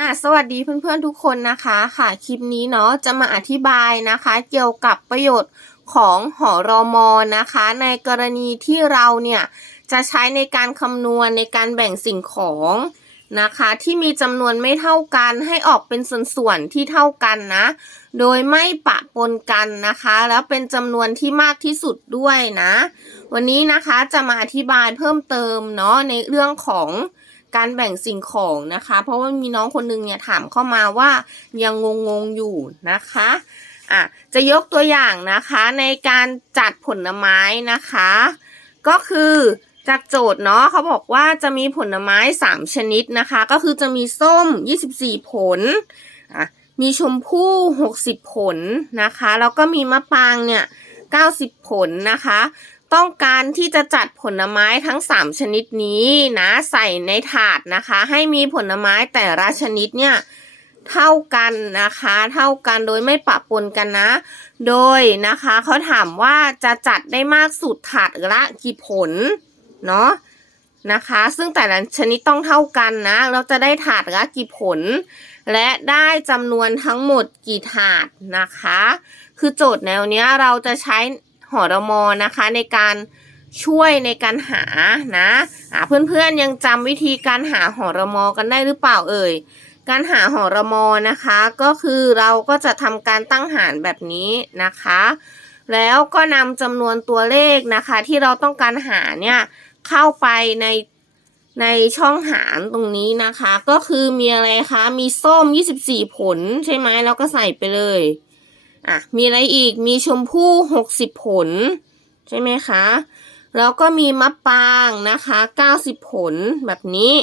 อะสวัสดีเพื่อนๆทุกคนนะคะค่ะคลิปนี้เนาะจะมาอธิบายนะคะ เกี่ยวกับประโยชน์ของหอรอมอนะคะ ในกรณีที่เราเนี่ยจะใช้ในการคำนวณในการแบ่งสิ่งของนะคะ ที่มีจำนวนไม่เท่ากันให้ออกเป็นส่วนๆที่เท่ากันนะ โดยไม่ปะปนกันนะคะ แล้วเป็นจำนวนที่มากที่สุดด้วยนะ วันนี้นะคะจะมาอธิบายเพิ่มเติมเนาะในเรื่องของ การแบ่งสิ่งของนะคะ เพราะว่ามีน้องคนนึงเนี่ยถามเข้ามาว่ายังงงๆอยู่นะคะอะจะยกตัวอย่างนะคะในการจัดผลไม้นะคะ ก็คือจากโจทย์เนาะเขาบอกว่าจะมีผลไม้ 3 ชนิดนะคะ ก็คือจะมีส้ม 24 ผลอะมีชมพู่ 60 ผลนะคะ แล้วก็มีมะปางเนี่ย 90 ผลนะคะ ต้องการที่จะจัดผลไม้ทั้ง 3 ชนิดนี้นะใส่ในถาดนะคะ ให้มีผลไม้แต่ละชนิดเนี่ยเท่ากันนะคะ เท่ากันโดยไม่ปะปนกันนะ โดยนะคะเขาถามว่าจะจัดได้มากสุดถาดละกี่ผลเนาะนะคะ ซึ่งแต่ละชนิดต้องเท่ากันนะ เราจะได้ถาดละกี่ผล และได้จำนวนทั้งหมดกี่ถาดนะคะ คือโจทย์แนวเนี้ยเราจะใช้ หอรมอนะคะในการช่วยในการหานะอ่าเพื่อนๆยังจำวิธีการหาหอรมอกันได้หรือเปล่าเอ่ยการหาหอรมอนะคะ ก็คือเราก็จะทำการตั้งหารแบบนี้นะคะ แล้วก็นำจำนวนตัวเลขนะคะ ที่เราต้องการหาเนี่ยเข้าไปในในช่องหารตรงนี้นะคะ ก็คือมีอะไรคะมีส้ม 24 ผลใช่ไหมแล้วก็ใส่ไปเลย อะมีอะไรอีกมีชมพู่60ผล ใช่ไหมคะ แล้วก็มีมะปรางนะคะ90ผลแบบนี้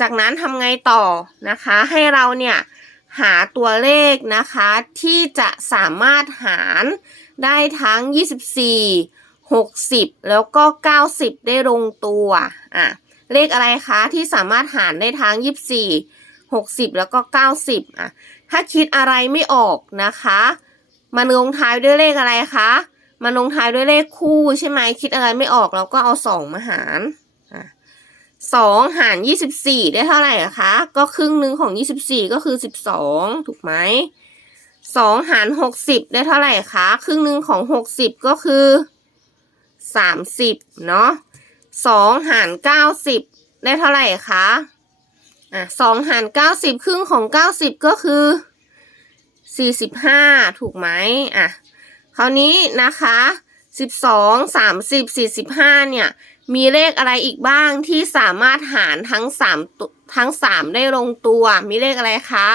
จากนั้นทำไงต่อนะคะ ให้เราเนี่ยหาตัวเลขนะคะที่จะสามารถหารได้ทั้ง 24 60 แล้วก็ 90 ได้ลงตัว อะ เลขอะไรคะ ที่สามารถหารได้ทั้ง 24 60 แล้วก็ 90อะถ้าคิดอะไรไม่ออกนะคะมาลงท้ายด้วยเลขอะไรคะมาลงท้ายด้วยเลขคู่ใช่ไหมคิดอะไรไม่ออกเราก็เอาสองมาหารอะสองหารยี่สิบสี่ได้เท่าไหร่คะ ก็ครึ่งหนึ่งของยี่สิบสี่ก็คือสิบสองถูกไหมสองหารหกสิบได้เท่าไหร่คะ ครึ่งหนึ่งของหกสิบก็คือสามสิบเนาะสองหารเก้าสิบได้เท่าไหร่คะ อะสองหารเก้าสิบครึ่งของเก้าสิบก็คือสี่สิบห้าถูกไหมอะคราวนี้นะคะสิบสองสามสิบสี่สิบห้าเนี่ย มีเลขอะไรอีกบ้างที่สามารถหารทั้งสามทั้งสามได้ลงตัว มีเลขอะไรคะ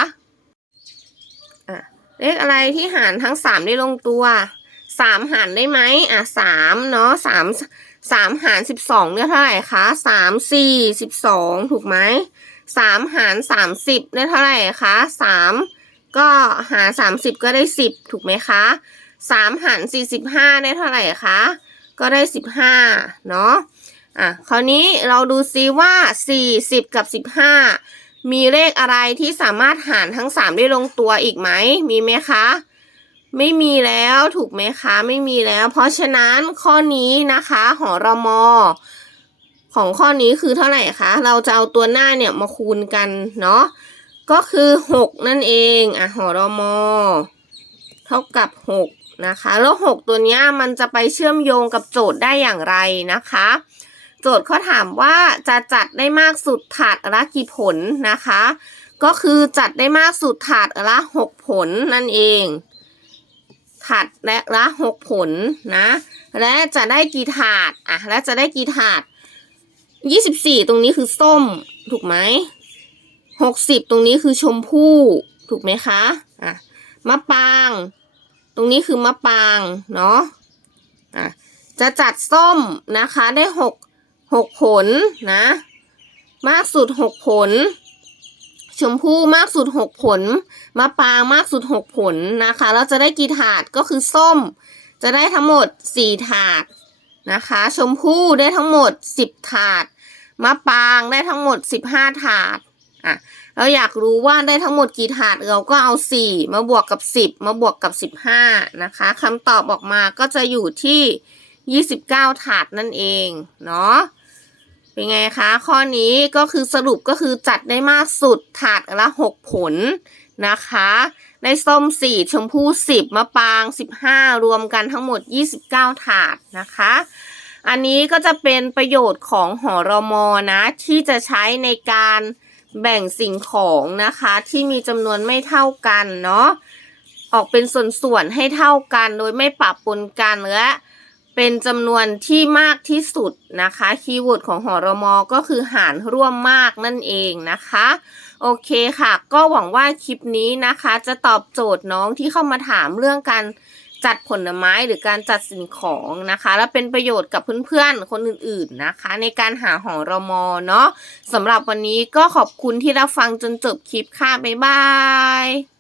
อะเลขอะไรที่หารทั้งสามได้ลงตัวสามหารได้ไหมอะสามเนาะสามสามหารสิบสองเนี่ยเท่าไหร่คะสามสี่สิบสองถูกไหม สามหารสามสิบได้เท่าไหร่คะสามก็หารสามสิบก็ได้สิบถูกไหมคะสามหารสี่สิบห้าได้เท่าไหร่คะก็ได้สิบห้าเนาะอะคราวนี้เราดูซิว่าสี่สิบกับสิบห้ามีเลขอะไรที่สามารถหารทั้งสามได้ลงตัวอีกไหมมีไหมคะไม่มีแล้วถูกไหมคะ ไม่มีแล้ว เพราะฉะนั้นข้อนี้นะคะ หอรมอ ของข้อนี้คือเท่าไหร่คะ เราจะเอาตัวหน้าเนี่ยมาคูณกันเนาะ ก็คือหกนั่นเอง อะหอรมอเท่ากับหกนะคะ แล้วหกตัวนี้มันจะไปเชื่อมโยงกับโจทย์ได้อย่างไรนะคะ โจทย์เขาถามว่าจะจัดได้มากสุดถาดละกี่ผลนะคะ ก็คือจัดได้มากสุดถาดละหกผลนั่นเองถาดและละหกผลนะ และจะได้กี่ถาดอะและจะได้กี่ถาด ยี่สิบสี่ตรงนี้คือส้ม ถูกไหมหกสิบตรงนี้คือชมพู่ถูกไหมคะอะมะปาง ตรงนี้คือมะปางเนาะอะจะจัดส้มนะคะได้หกหกผลนะ มากสุดหกผล ชมพู่มากสุดหกผลมะปางมากสุดหกผลนะคะแล้วจะได้กี่ถาดก็คือส้ม จะได้ทั้งหมดสี่ถาดนะคะ ชมพู่ได้ทั้งหมดสิบถาด มะปางได้ทั้งหมดสิบห้าถาดอะเราอยากรู้ว่าได้ทั้งหมดกี่ถาดเราก็เอา4มาบวกกับ10มาบวกกับ15นะคะคำตอบออกมาก็จะอยู่ที่29ถาดนั่นเองเนาะเป็นไงคะ ข้อนี้ก็คือสรุปก็คือจัดได้มากสุดถาดละหกผลนะคะ ได้ส้มสี่ชมพู่สิบมะปางสิบห้ารวมกันทั้งหมดยี่สิบเก้าถาดนะคะ อันนี้ก็จะเป็นประโยชน์ของหอรมอนะที่จะใช้ในการแบ่งสิ่งของนะคะ ที่มีจำนวนไม่เท่ากันเนาะออกเป็นส่วนๆให้เท่ากันโดยไม่ปะปนกันและเป็นจำนวนที่มากที่สุดนะคะ คีย์เวิร์ดของหอรมอก็คือหารร่วมมากนั่นเองนะคะ โอเคค่ะ ก็หวังว่าคลิปนี้นะคะ จะตอบโจทย์น้องที่เข้ามาถามเรื่องการ จัดผลไม้หรือการจัดสิ่งของนะคะ และเป็นประโยชน์กับเพื่อนๆ คนอื่นๆนะคะ ในการหาหอรมอเนาะสำหรับวันนี้ก็ขอบคุณที่รับฟังจนจบคลิปค่ะ บ๊ายบาย